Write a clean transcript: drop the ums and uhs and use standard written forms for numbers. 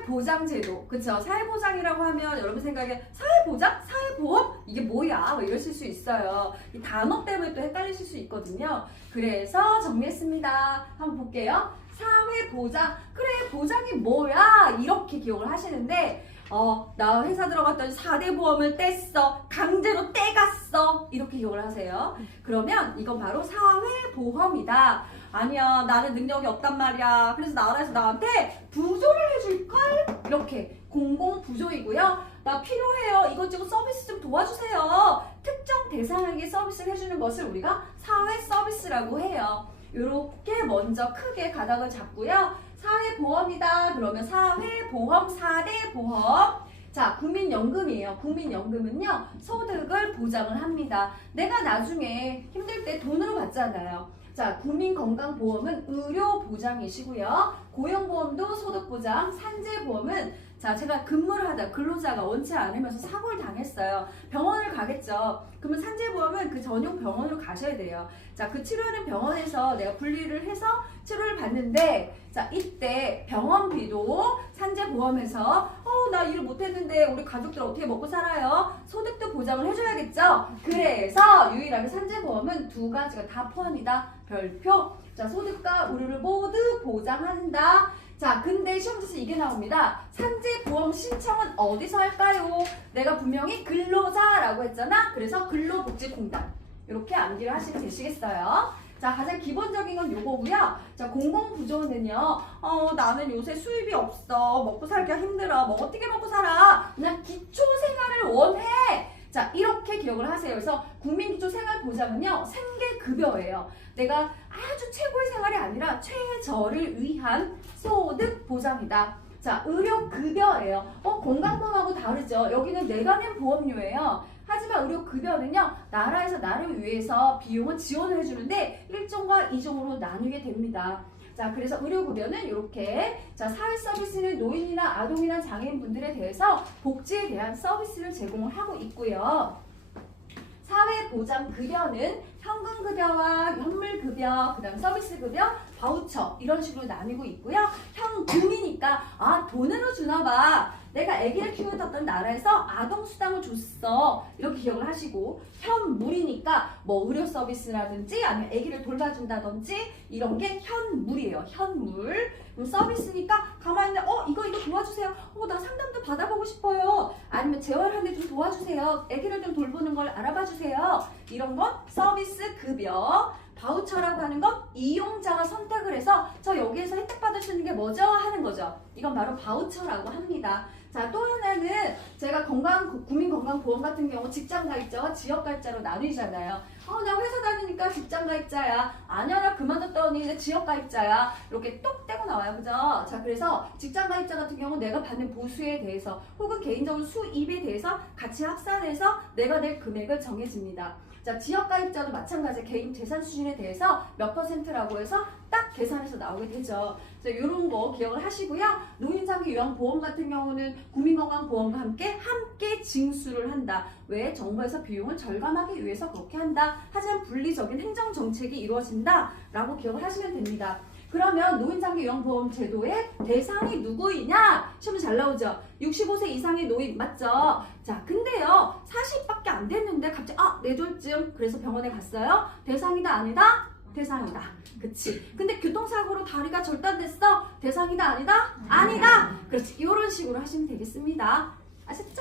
사회보장제도, 그쵸? 사회보장이라고 하면 여러분 생각에 사회보장? 사회보험? 이게 뭐야? 뭐 이러실 수 있어요. 이 단어 때문에 또 헷갈리실 수 있거든요. 그래서 정리했습니다. 한번 볼게요. 사회보장, 그래 보장이 뭐야? 이렇게 기억을 하시는데 나 회사 들어갔더니 4대 보험을 뗐어. 강제로 떼갔어. 이렇게 기억을 하세요. 그러면 이건 바로 사회보험이다. 아니야, 나는 능력이 없단 말이야. 그래서 나라에서 나한테 부조를 해줄걸? 이렇게 공공부조이고요. 나 필요해요. 이것저것 서비스 좀 도와주세요. 특정 대상에게 서비스를 해주는 것을 우리가 사회 서비스라고 해요. 이렇게 먼저 크게 가닥을 잡고요. 사회보험이다. 그러면 사회보험, 4대 보험. 자, 국민연금이에요. 국민연금은요, 소득을 보장을 합니다. 내가 나중에 힘들 때 돈으로 받잖아요. 자, 국민건강보험은 의료보장이시고요. 고용보험도 소득보장, 산재보험은 자, 제가 근무를 하다 근로자가 원치 않으면서 사고를 당했어요. 병원을 가겠죠. 그러면 산재보험은 그 전용 병원으로 가셔야 돼요. 자, 그 치료는 병원에서 내가 분리를 해서 치료를 받는데, 자, 이때 병원비도 산재보험에서 나 일 못했는데 우리 가족들 어떻게 먹고 살아요? 소득도 보장을 해줘야겠죠. 그래서 유일하게 산재보험은 두 가지가 다 포함이다. 별표. 자, 소득과 의료를 모두 보장한다. 자, 근데 시험지에서 이게 나옵니다. 산재보험 신청은 어디서 할까요? 내가 분명히 근로자라고 했잖아. 그래서 근로복지공단. 이렇게 암기를 하시면 되시겠어요. 자, 가장 기본적인 건 요거고요. 자, 공공부조는요. 나는 요새 수입이 없어. 먹고 살기가 힘들어. 뭐 어떻게 먹고 살아? 그냥 기초생활을 원해. 자, 이렇게 기억을 하세요. 그래서 국민기초생활보장은요, 생계급여예요. 내가 아주 최고의 생활이 아니라 최저를 위한 소득보장이다. 자, 의료급여예요. 건강보험하고 다르죠. 여기는 내가 낸 보험료예요. 하지만 의료급여는요, 나라에서 나를 위해서 비용을 지원을 해주는데 1종과 2종으로 나누게 됩니다. 자, 그래서 의료급여는 이렇게, 자, 사회서비스는 노인이나 아동이나 장애인분들에 대해서 복지에 대한 서비스를 제공을 하고 있고요. 사회보장급여는 현금급여와 현물급여, 그 다음 서비스급여, 바우처 이런 식으로 나뉘고 있고요. 현금이니까 돈으로 주나봐. 내가 아기를 키우던 어떤 나라에서 아동수당을 줬어. 이렇게 기억을 하시고, 현물이니까 뭐 의료 서비스라든지 아니면 아기를 돌봐준다든지 이런 게 현물이에요. 현물. 그럼 서비스니까 가만히 있는데 이거 도와주세요. 나 상담도 받아보고 싶어요. 아니면 재활하는데 좀 도와주세요. 아기를 좀 돌보는 걸 알아봐 주세요. 이런 건 서비스 급여. 바우처라고 하는 건 이용자가 선택을 해서 저 여기에서 혜택 받을 수 있는 게 뭐죠? 하는 거죠. 이건 바로 바우처라고 합니다. 자, 또 하나는 제가 국민건강보험 같은 경우 직장가입자와 지역가입자로 나뉘잖아요. 나 회사 다니니까 직장가입자야. 아니야, 나 그만뒀더니 이제 지역가입자야. 이렇게 똑 떼고 나와요. 그죠? 자, 그래서 직장가입자 같은 경우 내가 받는 보수에 대해서 혹은 개인적으로 수입에 대해서 같이 합산해서 내가 낼 금액을 정해집니다. 자, 지역가입자도 마찬가지 개인 재산 수준에 대해서 몇 %라고 해서 딱 계산해서 나오게 되죠. 자, 이런 거 기억을 하시고요. 노인장기 요양보험 같은 경우는 국민건강보험과 함께 징수를 한다. 왜? 정부에서 비용을 절감하기 위해서 그렇게 한다. 하지만 분리적인 행정정책이 이루어진다. 라고 기억을 하시면 됩니다. 그러면 노인장기 요양보험 제도의 대상이 누구이냐? 시험에 잘 나오죠? 65세 이상의 노인 맞죠? 자, 근데요 40밖에 안 됐는데 갑자기 뇌졸중 그래서 병원에 갔어요? 대상이다 아니다? 대상이다. 그치? 근데 교통사고로 다리가 절단됐어? 대상이다 아니다? 아니다! 그렇지. 이런 식으로 하시면 되겠습니다. 아셨죠?